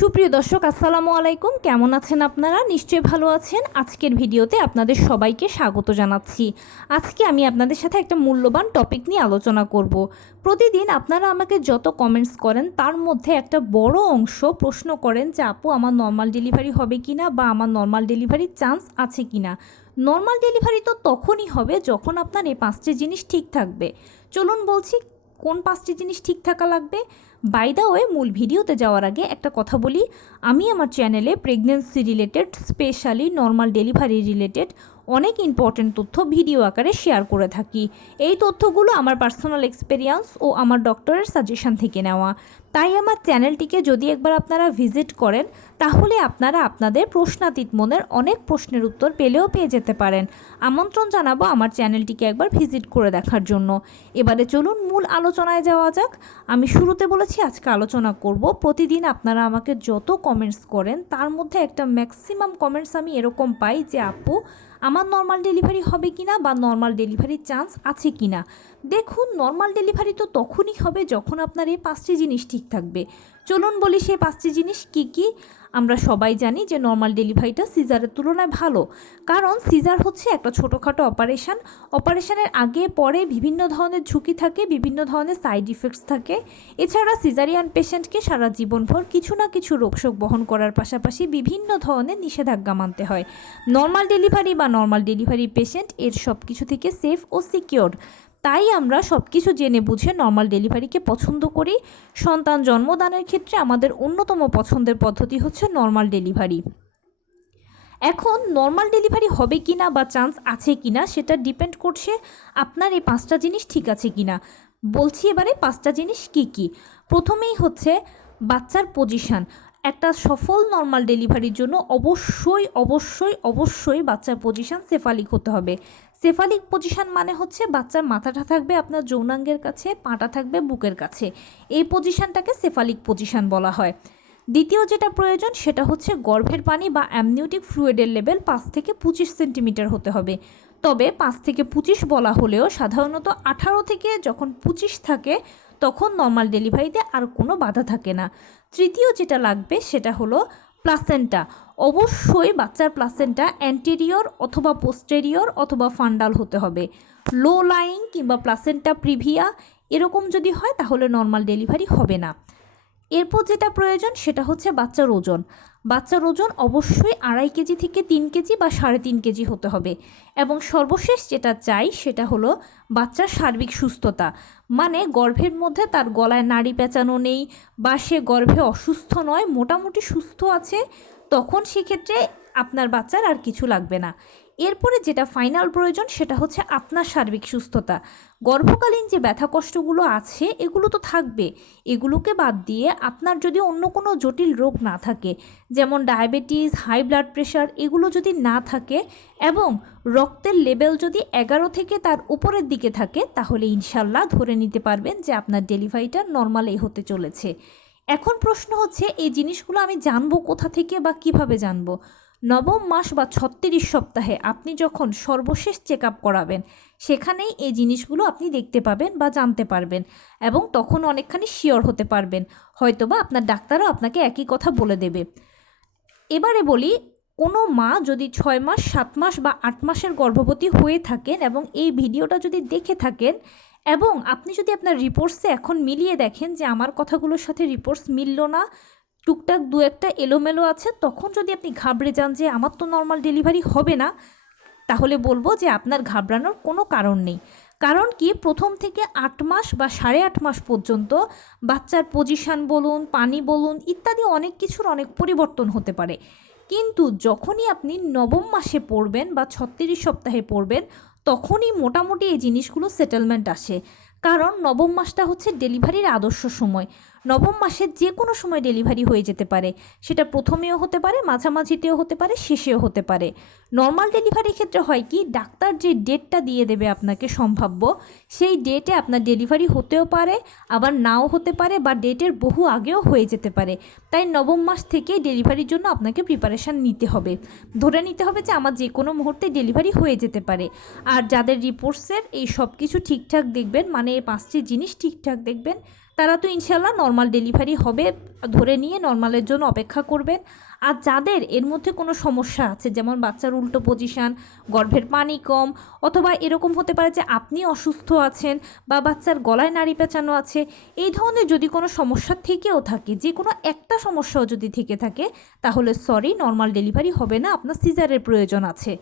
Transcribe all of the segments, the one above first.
সুপ্রিয় দর্শক আসসালামু আলাইকুম, কেমন আছেন আপনারা? নিশ্চয়ই ভালো আছেন। আজকের ভিডিওতে আপনাদের সবাইকে স্বাগত জানাচ্ছি। আজকে আমি আপনাদের সাথে একটা মূল্যবান টপিক নিয়ে আলোচনা করব। প্রতিদিন আপনারা আমাকে যত কমেন্টস করেন তার মধ্যে একটা বড় অংশ প্রশ্ন করেন যে আপু আমার নর্মাল ডেলিভারি হবে কিনা বা আমার নর্মাল ডেলিভারির চান্স আছে কিনা। নর্মাল ডেলিভারি তো তখনই হবে যখন আপনার এই 5টি জিনিস ঠিক থাকবে। চলুন বলছি কোন 5টি জিনিস ঠিক থাকা লাগবে। বাই দ্য ওয়ে, মূল ভিডিওতে যাওয়ার আগে একটা কথা বলি, আমি আমার চ্যানেলে pregnancy related, specially normal delivery related অনেক ইম্পর্ট্যান্ট তথ্য ভিডিও আকারে শেয়ার করে থাকি। এই তথ্যগুলো আমার পার্সোনাল এক্সপেরিয়েন্স ও আমার ডক্টরের সাজেশন থেকে নেওয়া। তাই আমার চ্যানেলটিকে যদি একবার আপনারা ভিজিট করেন তাহলে আপনারা আপনাদের প্রশ্নাতীত মনের অনেক প্রশ্নের উত্তর পেলেও পেয়ে যেতে পারেন। আমন্ত্রণ জানাবো আমার চ্যানেলটিকে একবার ভিজিট করে দেখার জন্য। এবারে চলুন মূল আলোচনায় যাওয়া যাক। আমি শুরুতে বলেছি আজকে আলোচনা করব প্রতিদিন আপনারা আমাকে যত কমেন্টস করেন তার মধ্যে একটা ম্যাক্সিমাম কমেন্টস আমি এরকম পাই যে আপু আমার নর্মাল ডেলিভারি হবে কিনা বা নর্মাল ডেলিভারির চান্স আছে কিনা। দেখুন, নর্মাল ডেলিভারি তো তখনই হবে যখন আপনার এই 5টি জিনিস ঠিক থাকবে। চলুন বলি সেই 5টি জিনিস কি কি। আমরা সবাই জানি যে নর্মাল ডেলিভারিটা সিজারের তুলনায় ভালো, কারণ সিজার হচ্ছে একটা ছোটোখাটো অপারেশনের আগে পরে বিভিন্ন ধরনের ঝুঁকি থাকে, বিভিন্ন ধরনের সাইড ইফেক্টস থাকে। এছাড়া সিজারিয়ান পেশেন্টকে সারা জীবনভর কিছু না কিছু রোগশোক বহন করার পাশাপাশি বিভিন্ন ধরনের নিষেধাজ্ঞা মানতে হয়। নর্মাল ডেলিভারি বা নর্মাল ডেলিভারি পেশেন্ট এর সব কিছু থেকে সেফ ও সিকিওর। তাই আমরা সব কিছু জেনে বুঝে নর্মাল ডেলিভারিকে পছন্দ করি। সন্তান জন্মদানের ক্ষেত্রে আমাদের অন্যতম পছন্দের পদ্ধতি হচ্ছে নর্মাল ডেলিভারি। এখন নর্মাল ডেলিভারি হবে কিনা বা চান্স আছে কিনা সেটা ডিপেন্ড করছে আপনার এই 5টা জিনিস ঠিক আছে কিনা। বলছি এবারে 5টা জিনিস কি কি। প্রথমেই হচ্ছে বাচ্চার পজিশান। একটা সফল নর্মাল ডেলিভারির জন্য অবশ্যই অবশ্যই অবশ্যই বাচ্চার পজিশান সেফালিক হতে হবে। সেফালিক পজিশান মানে হচ্ছে বাচ্চার মাথাটা থাকবে আপনার যৌনাঙ্গের কাছে, পাটা থাকবে বুকের কাছে। এই পজিশানটাকে সেফালিক পজিশান বলা হয়। দ্বিতীয় যেটা প্রয়োজন সেটা হচ্ছে গর্ভের পানি বা অ্যামনিওটিক ফ্লুইডের লেভেল 5 থেকে 25 সেন্টিমিটার হতে হবে। তবে 5 থেকে 25 বলা হলেও সাধারণত 18 থেকে যখন 25 থাকে তখন নর্মাল ডেলিভারিতে আর কোনো বাধা থাকে না। তৃতীয় যেটা লাগবে সেটা হলো প্লাসেন্টা। অবশ্যই বাচ্চার প্লাসেন্টা অ্যান্টেরিয়র অথবা পোস্টেরিয়র অথবা ফান্ডাল হতে হবে। লো লাইং কিংবা প্লাসেন্টা প্রিভিয়া এরকম যদি হয় তাহলে নর্মাল ডেলিভারি হবে না। এরপর যেটা প্রয়োজন সেটা হচ্ছে বাচ্চার ওজন। বাচ্চার ওজন অবশ্যই 2.5 কেজি থেকে 3 কেজি বা 3.5 কেজি হতে হবে। এবং সর্বশেষ যেটা চাই সেটা হলো বাচ্চার সার্বিক সুস্থতা, মানে গর্ভের মধ্যে তার গলায় নাড়ি পেঁচানো নেই বা সে গর্ভে অসুস্থ নয়, মোটামুটি সুস্থ আছে, তখন সেক্ষেত্রে আপনার বাচ্চার আর কিছু লাগবে না। এরপরে যেটা ফাইনাল প্রয়োজন সেটা হচ্ছে আপনার সার্বিক সুস্থতা। গর্ভকালীন যে ব্যথা কষ্টগুলো আছে এগুলো তো থাকবে, এগুলোকে বাদ দিয়ে আপনার যদি অন্য কোনো জটিল রোগ না থাকে, যেমন ডায়াবেটিস, হাই ব্লাড প্রেশার এগুলো যদি না থাকে এবং রক্তের লেভেল যদি 11 থেকে তার উপরের দিকে থাকে তাহলে ইনশাল্লাহ ধরে নিতে পারবেন যে আপনার ডেলিভারিটা নর্মালই হতে চলেছে। এখন প্রশ্ন হচ্ছে এই জিনিসগুলো আমি জানবো কোথা থেকে বা কিভাবে জানবো। নবম মাস বা 36 সপ্তাহে আপনি যখন সর্বশেষ চেক আপ করাবেন সেখানেই এই জিনিসগুলো আপনি দেখতে পাবেন বা জানতে পারবেন এবং তখন অনেকখানি শিওর হতে পারবেন। হয়তোবা আপনার ডাক্তারও আপনাকে একই কথা বলে দেবে। এবারে বলি, কোনো মা যদি 6 মাস, 7 মাস বা 8 মাসের গর্ভবতী হয়ে থাকেন এবং এই ভিডিওটা যদি দেখে থাকেন এবং আপনি যদি আপনার রিপোর্টসে এখন মিলিয়ে দেখেন যে আমার কথাগুলোর সাথে রিপোর্টস মিলল না, টুকটাক দু একটা এলোমেলো আছে, তখন যদি আপনি ঘাবড়ে যান যে আমার তো নর্মাল ডেলিভারি হবে না, তাহলে বলবো যে আপনার ঘাবড়ানোর কোনো কারণ নেই। কারণ কি, প্রথম থেকে 8 মাস বা 8.5 মাস পর্যন্ত বাচ্চার পজিশান বলুন, পানি বলুন ইত্যাদি অনেক কিছুর অনেক পরিবর্তন হতে পারে। কিন্তু যখনই আপনি নবম মাসে পড়বেন বা 36 সপ্তাহে পড়বেন তখনই মোটামুটি এই জিনিসগুলো সেটেলমেন্ট আসে। কারণ নবম মাসটা হচ্ছে ডেলিভারির আদর্শ সময়। নবম মাসে যে কোনো সময় ডেলিভারি হয়ে যেতে পারে, সেটা প্রথমেও হতে পারে, মাঝামাঝিতেও হতে পারে, শেষেও হতে পারে। নর্মাল ডেলিভারির ক্ষেত্রে হয় কি, ডাক্তার যে ডেটটা দিয়ে দেবে আপনাকে সম্ভাব্য, সেই ডেটে আপনার ডেলিভারি হতেও পারে আবার নাও হতে পারে বা ডেটের বহু আগেও হয়ে যেতে পারে। তাই নবম মাস থেকে ডেলিভারির জন্য আপনাকে প্রিপারেশান নিতে হবে, ধরে নিতে হবে যে আমার যে কোনো মুহূর্তে ডেলিভারি হয়ে যেতে পারে। আর যাদের রিপোর্টসের এই সব কিছু ঠিকঠাক দেখবেন, মানে এই 5টি জিনিস ঠিকঠাক দেখবেন, তারা তো ইনশাল্লাহ নর্মাল ডেলিভারি হবে ধরে নিয়ে নর্মালের জন্য অপেক্ষা করবেন। আর যাদের এর মধ্যে কোনো সমস্যা আছে, যেমন বাচ্চার উল্টো পজিশান, গর্ভের পানি কম, অথবা এরকম হতে পারে যে আপনি অসুস্থ আছেন বা বাচ্চার গলায় নাড়ি পেঁচানো আছে, এই ধরনের যদি কোনো সমস্যা থেকেও থাকে, যে কোনো একটা সমস্যাও যদি থেকে থাকে, তাহলে সরি, নর্মাল ডেলিভারি হবে না, আপনার সিজারের প্রয়োজন আছে।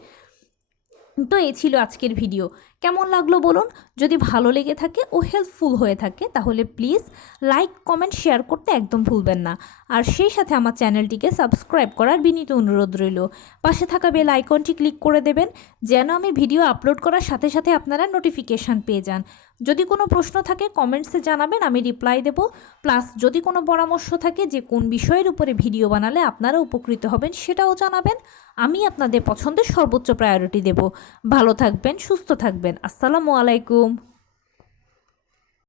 তো এই ছিল আজকের ভিডিও। কেমন লাগলো বলুন? যদি ভালো লেগে থাকে ও হেল্পফুল হয়ে থাকে তাহলে প্লিজ লাইক, কমেন্ট, শেয়ার করতে একদম ভুলবেন না। আর সেই সাথে আমার চ্যানেলটিকে সাবস্ক্রাইব করার বিনীত অনুরোধ রইল। পাশে থাকা বেল আইকনটি ক্লিক করে দেবেন যেন আমি ভিডিও আপলোড করার সাথে সাথে আপনারা নোটিফিকেশান পেয়ে যান। যদি কোনো প্রশ্ন থাকে কমেন্টসে জানাবেন, আমি রিপ্লাই দেব। প্লাস যদি কোনো পরামর্শ থাকে যে কোন বিষয়ের উপরে ভিডিও বানালে আপনারা উপকৃত হবেন সেটাও জানাবেন। আমি আপনাদের পছন্দের সর্বোচ্চ প্রায়োরিটি দেব। ভালো থাকবেন, সুস্থ থাকবেন। আসসালামু আলাইকুম।